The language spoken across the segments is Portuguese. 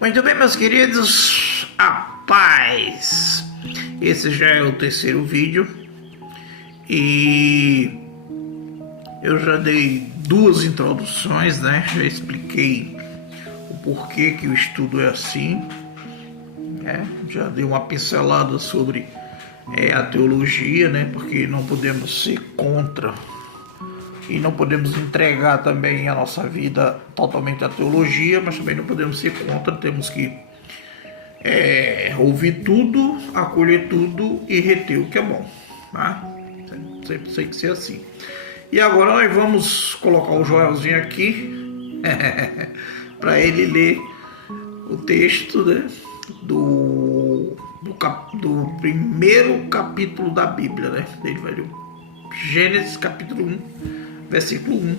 Muito bem, meus queridos, a paz. Esse já é o terceiro vídeo e eu já dei duas introduções, né? Já expliquei o porquê que o estudo é assim, né? Já dei uma pincelada sobre a teologia, né? Porque não podemos ser contra e não podemos entregar também a nossa vida totalmente à teologia, mas também não podemos ser contra. Temos que ouvir tudo, acolher tudo e reter o que é bom, tá? Sempre tem que ser assim. E agora nós vamos colocar o Joelzinho aqui para ele ler o texto, né, do primeiro capítulo da Bíblia, né? Ele vai ler Gênesis capítulo 1, versículo 1.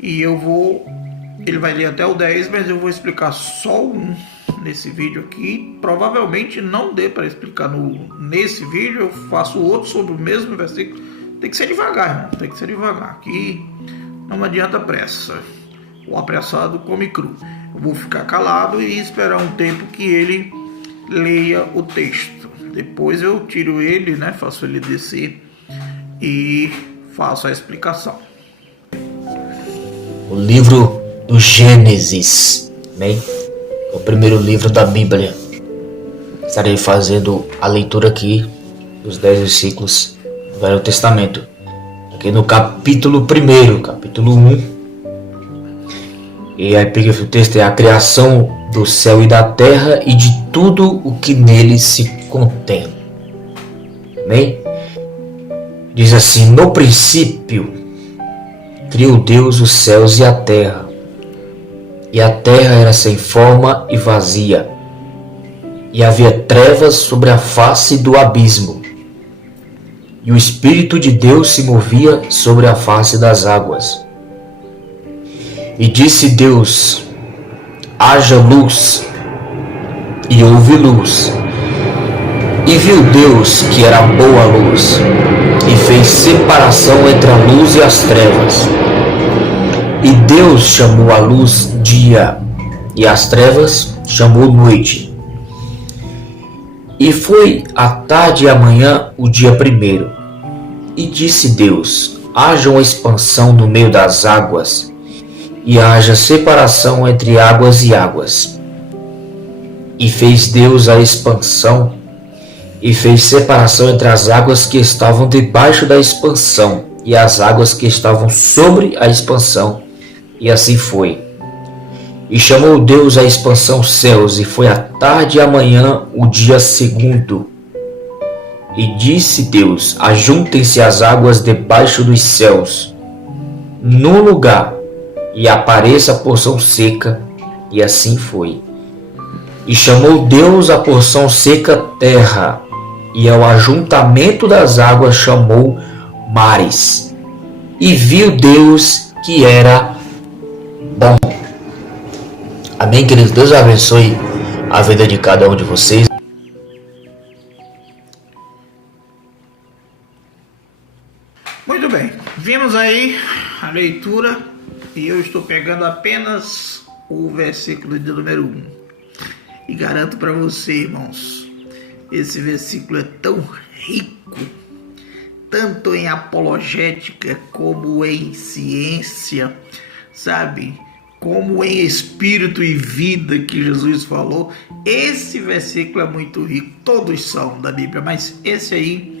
E ele vai ler até o 10, mas eu vou explicar só o 1 nesse vídeo aqui. Provavelmente não dê para explicar nesse vídeo, eu faço outro sobre o mesmo versículo. Tem que ser devagar, irmão, tem que ser devagar. Aqui não adianta pressa. O apressado come cru. Eu vou ficar calado e esperar um tempo que ele leia o texto. Depois eu tiro ele, né? Faço ele descer e faço a explicação. O livro do Gênesis, né? O primeiro livro da Bíblia. Estarei fazendo a leitura aqui dos 10 versículos do Velho Testamento. Aqui no capítulo 1, capítulo 1. E a epígrafe do texto é a criação do céu e da terra e de tudo o que neles se contém. Amém? Diz assim: no princípio criou Deus os céus e a terra terra era sem forma e vazia, e havia trevas sobre a face do abismo, e o Espírito de Deus se movia sobre a face das águas. E disse Deus: haja luz, e houve luz. E viu Deus que era boa a luz, e fez separação entre a luz e as trevas. E Deus chamou a luz dia, e as trevas chamou noite. E foi a tarde e a manhã o dia primeiro. E disse Deus: haja uma expansão no meio das águas, e haja separação entre águas e águas. E fez Deus a expansão, e fez separação entre as águas que estavam debaixo da expansão e as águas que estavam sobre a expansão. E assim foi. E chamou Deus a expansão céus, e foi a tarde e a manhã o dia segundo. E disse Deus: ajuntem-se as águas debaixo dos céus, num lugar, e apareça a porção seca. E assim foi. E chamou Deus a porção seca terra, e ao ajuntamento das águas chamou mares. E viu Deus que era bom. Amém, queridos? Deus abençoe a vida de cada um de vocês. Muito bem, vimos aí a leitura e eu estou pegando apenas o versículo de número 1. E garanto para você, irmãos, esse versículo é tão rico, tanto em apologética como em ciência, sabe? Como em espírito e vida que Jesus falou. Esse versículo é muito rico, todos são da Bíblia, mas esse aí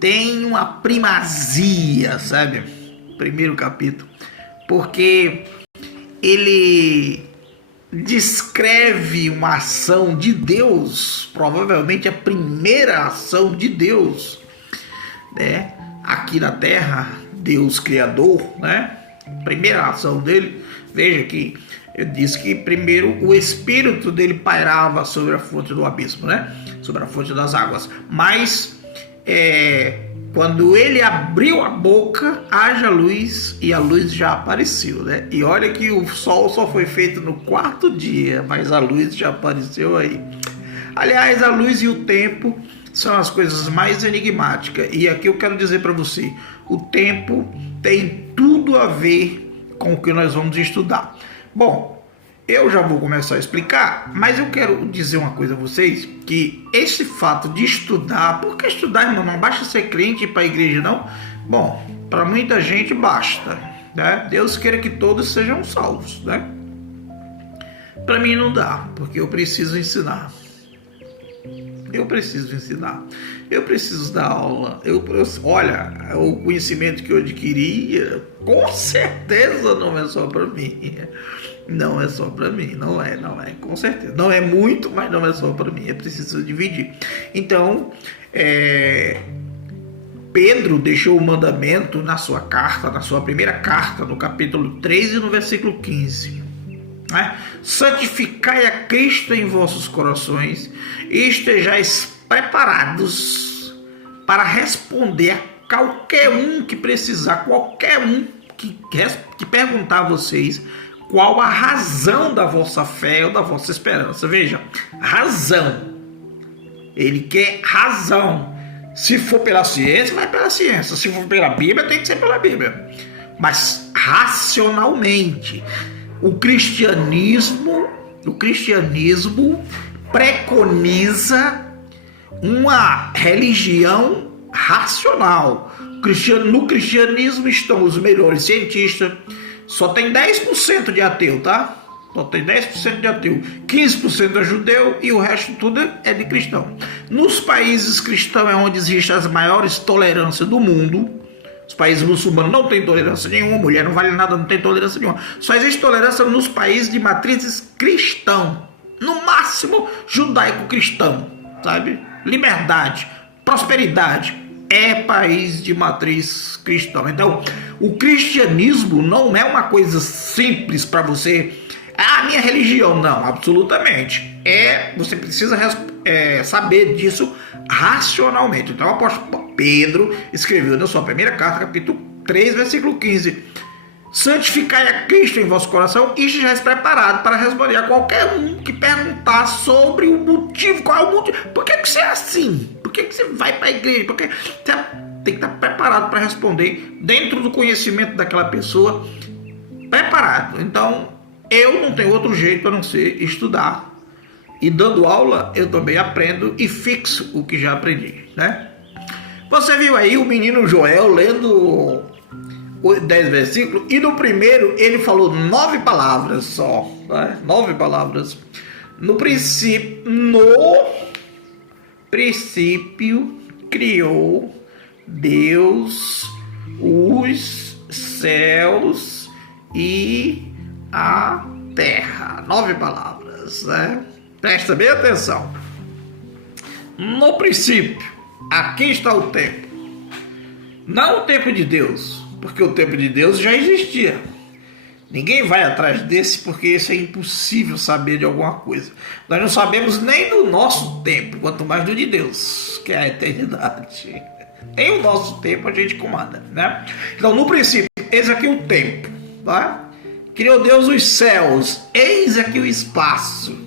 tem uma primazia, sabe? Primeiro capítulo, porque ele descreve uma ação de Deus, provavelmente a primeira ação de Deus, né? Aqui na terra, Deus Criador, né? Primeira ação dele. Veja que eu disse que primeiro o Espírito dele pairava sobre a fonte do abismo, né? Sobre a fonte das águas. Mas quando ele abriu a boca, haja luz, e a luz já apareceu, né? E olha que o sol só foi feito no quarto dia, mas a luz já apareceu aí. Aliás, a luz e o tempo são as coisas mais enigmáticas. E aqui eu quero dizer para você, o tempo tem tudo a ver com o que nós vamos estudar. Bom, eu já vou começar a explicar, mas eu quero dizer uma coisa a vocês, que esse fato de estudar, porque estudar, irmão, não basta ser crente e ir para a igreja, não? Bom, para muita gente basta, né? Deus queira que todos sejam salvos, né? Para mim não dá, porque eu preciso ensinar. Eu preciso dar aula. Olha, o conhecimento que eu adquiri, com certeza não é só para mim. Não é só para mim, não é, com certeza. Não é muito, mas não é só para mim. É preciso dividir. Então, Pedro deixou o mandamento na sua carta, na sua primeira carta, no capítulo 3 e no versículo 15. Santificai a Cristo em vossos corações e estejais preparados para responder a qualquer um que precisar, qualquer um que perguntar a vocês qual a razão da vossa fé ou da vossa esperança. Veja, razão. Ele quer razão. Se for pela ciência, vai pela ciência. Se for pela Bíblia, tem que ser pela Bíblia. Mas racionalmente. O cristianismo preconiza uma religião racional. No cristianismo estão os melhores cientistas. Só tem 10% de ateu, tá? Só tem 10% de ateu. 15% é judeu e o resto tudo é de cristão. Nos países cristãos é onde existe as maiores tolerâncias do mundo. Os países muçulmanos não têm tolerância nenhuma, mulher não vale nada, não tem tolerância nenhuma. Só existe tolerância nos países de matrizes cristão, no máximo judaico-cristão, sabe? Liberdade, prosperidade, é país de matriz cristã. Então, o cristianismo não é uma coisa simples para você. A minha religião, não, absolutamente. Você precisa saber disso racionalmente. Então, o apóstolo Pedro escreveu na sua primeira carta, capítulo 3, versículo 15: santificai a Cristo em vosso coração e estejais preparados para responder a qualquer um que perguntar sobre o motivo. Qual é o motivo? Por que você é assim? Por que você vai para a igreja? Porque você tem que estar preparado para responder dentro do conhecimento daquela pessoa. Preparado. Então, eu não tenho outro jeito a não ser estudar. E dando aula, eu também aprendo e fixo o que já aprendi, né? Você viu aí o menino Joel lendo 10 versículos, e no primeiro ele falou 9 palavras só, né? 9 palavras. No princípio criou Deus os céus e a terra. 9 palavras, né? Presta bem atenção. No princípio, aqui está o tempo. Não o tempo de Deus, porque o tempo de Deus já existia. Ninguém vai atrás desse, porque isso é impossível saber de alguma coisa. Nós não sabemos nem do nosso tempo, quanto mais do de Deus, que é a eternidade. Nem o nosso tempo a gente comanda, né? Então, no princípio, eis aqui o tempo, tá? Criou Deus os céus, eis aqui o espaço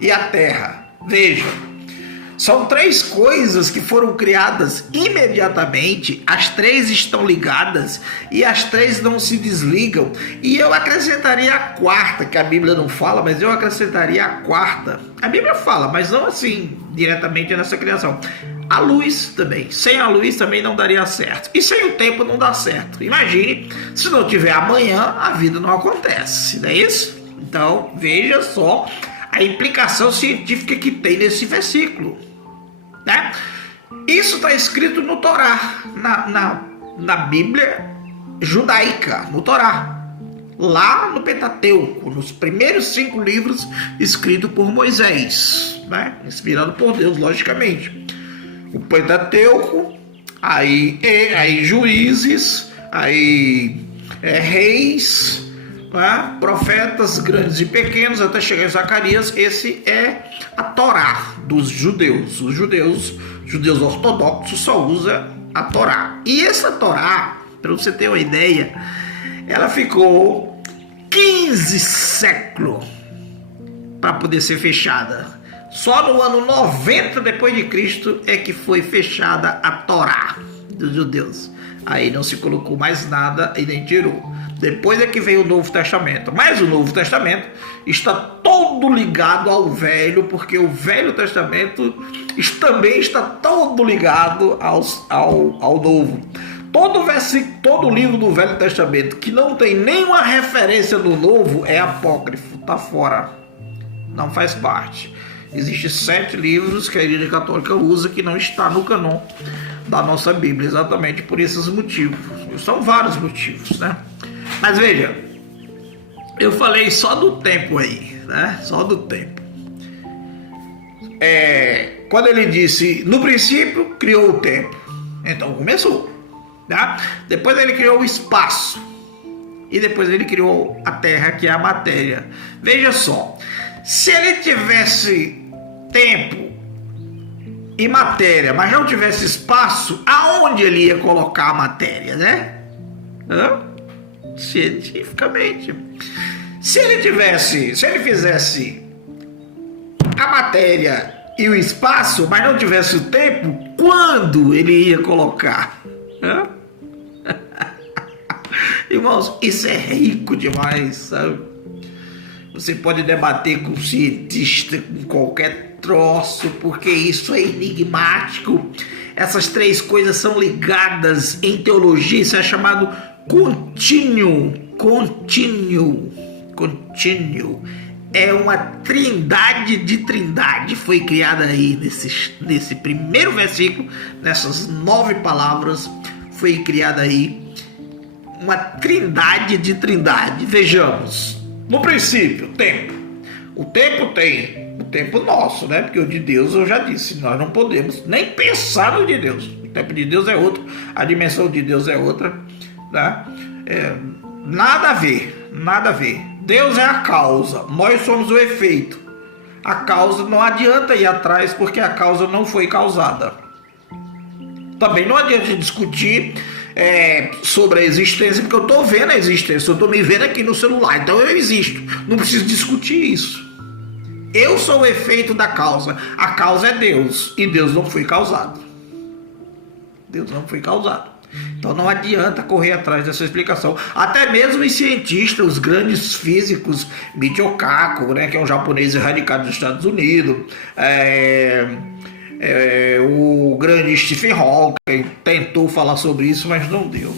e a terra. Veja, são 3 coisas que foram criadas imediatamente, as 3 estão ligadas e as 3 não se desligam. E eu acrescentaria a 4ª, que a Bíblia não fala, mas eu acrescentaria a 4ª. A Bíblia fala, mas não assim, diretamente nessa criação. A luz também. Sem a luz também não daria certo. E sem o tempo não dá certo. Imagine, se não tiver amanhã, a vida não acontece, não é isso? Então, veja só a implicação científica que tem nesse versículo, né? Isso está escrito no Torá, na Bíblia judaica, no Torá, lá no Pentateuco, nos primeiros 5 livros escritos por Moisés, né? Inspirado por Deus, logicamente. O Pentateuco, aí Juízes, aí Reis, né? Profetas grandes e pequenos, até chegar em Zacarias. Esse é a Torá dos judeus. Os judeus ortodoxos só usam a Torá. E essa Torá, para você ter uma ideia, ela ficou 15 séculos para poder ser fechada. Só no ano 90 depois de Cristo é que foi fechada a Torá dos judeus. Aí não se colocou mais nada e nem tirou. Depois é que veio o Novo Testamento. Mas o Novo Testamento está todo ligado ao Velho, porque o Velho Testamento também está todo ligado ao Novo. Todo livro do Velho Testamento que não tem nenhuma referência no Novo é apócrifo, está fora, não faz parte. Existem 7 livros que a Igreja Católica usa que não está no cânon da nossa Bíblia, exatamente por esses motivos. São vários motivos, né? Mas veja, eu falei só do tempo aí, né? Só do tempo. Quando ele disse, no princípio, criou o tempo. Então começou, tá? Depois ele criou o espaço. E depois ele criou a terra, que é a matéria. Veja só, se ele tivesse tempo e matéria, mas não tivesse espaço, aonde ele ia colocar a matéria, né? Cientificamente. Se ele fizesse a matéria e o espaço, mas não tivesse o tempo, quando ele ia colocar? Irmãos, isso é rico demais, sabe? Você pode debater com um cientista, com qualquer troço, porque isso é enigmático. Essas 3 coisas são ligadas em teologia, isso é chamado contínuo. É uma trindade de trindade. Foi criada aí nesse primeiro versículo, nessas 9 palavras, foi criada aí uma trindade de trindade. Vejamos. No princípio, tempo. O tempo tem o tempo nosso, né? Porque o de Deus, eu já disse, nós não podemos nem pensar no de Deus. O tempo de Deus é outro, a dimensão de Deus é outra, tá? Nada a ver, nada a ver. Deus é a causa, nós somos o efeito. A causa não adianta ir atrás, porque a causa não foi causada. Também não adianta discutir sobre a existência, porque eu estou vendo a existência, eu estou me vendo aqui no celular, então eu existo, não preciso discutir isso. Eu sou o efeito da causa, a causa é Deus, e Deus não foi causado. Deus não foi causado. Então não adianta correr atrás dessa explicação. Até mesmo os cientistas, os grandes físicos, Michio Kaku, né, que é um japonês radicado nos Estados Unidos, o grande Stephen Hawking tentou falar sobre isso, mas não deu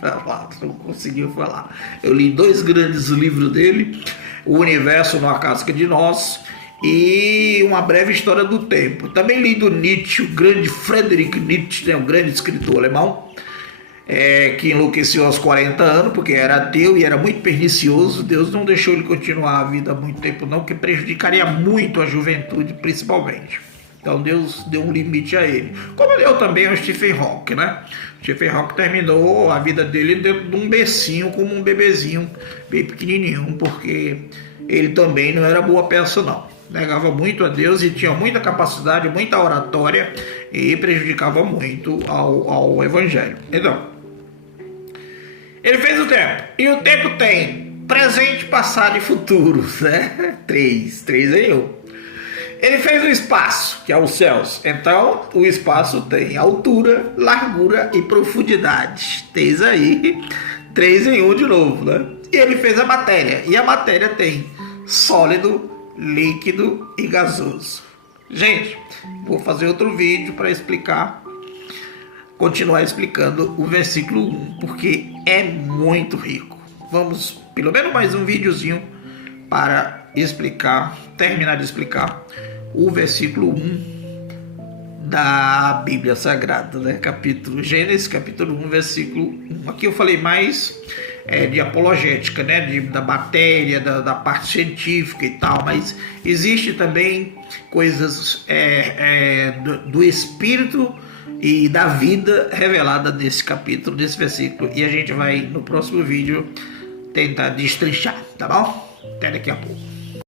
para falar, não conseguiu falar. Eu li 2 grandes livros dele, O Universo numa Casca de Nós e Uma Breve História do Tempo. Também li do Nietzsche, o grande Friedrich Nietzsche, um grande escritor alemão, que enlouqueceu aos 40 anos, porque era ateu e era muito pernicioso. Deus não deixou ele continuar a vida há muito tempo não, que prejudicaria muito a juventude, principalmente. Então Deus deu um limite a ele. Como deu também ao Stephen Hawking, né? Stephen Hawking terminou a vida dele dentro de um bercinho, como um bebezinho bem pequenininho, porque ele também não era boa peça não. Negava muito a Deus e tinha muita capacidade, muita oratória e prejudicava muito ao Evangelho. Então, ele fez o tempo. E o tempo tem presente, passado e futuro, né? 3 em 1. Ele fez o espaço, que é os céus. Então, o espaço tem altura, largura e profundidade. Tens aí 3 em 1 de novo, né? E ele fez a matéria. E a matéria tem sólido, líquido e gasoso. Gente, vou fazer outro vídeo para explicar, continuar explicando o versículo 1, porque é muito rico. Vamos, pelo menos mais um videozinho para explicar, terminar de explicar o versículo 1 da Bíblia Sagrada, né? Gênesis capítulo 1, versículo 1. Aqui eu falei mais de apologética, né? Da matéria, da parte científica e tal, mas existe também coisas do Espírito e da vida revelada nesse capítulo, nesse versículo, e a gente vai no próximo vídeo tentar destrinchar, tá bom? Até daqui a pouco.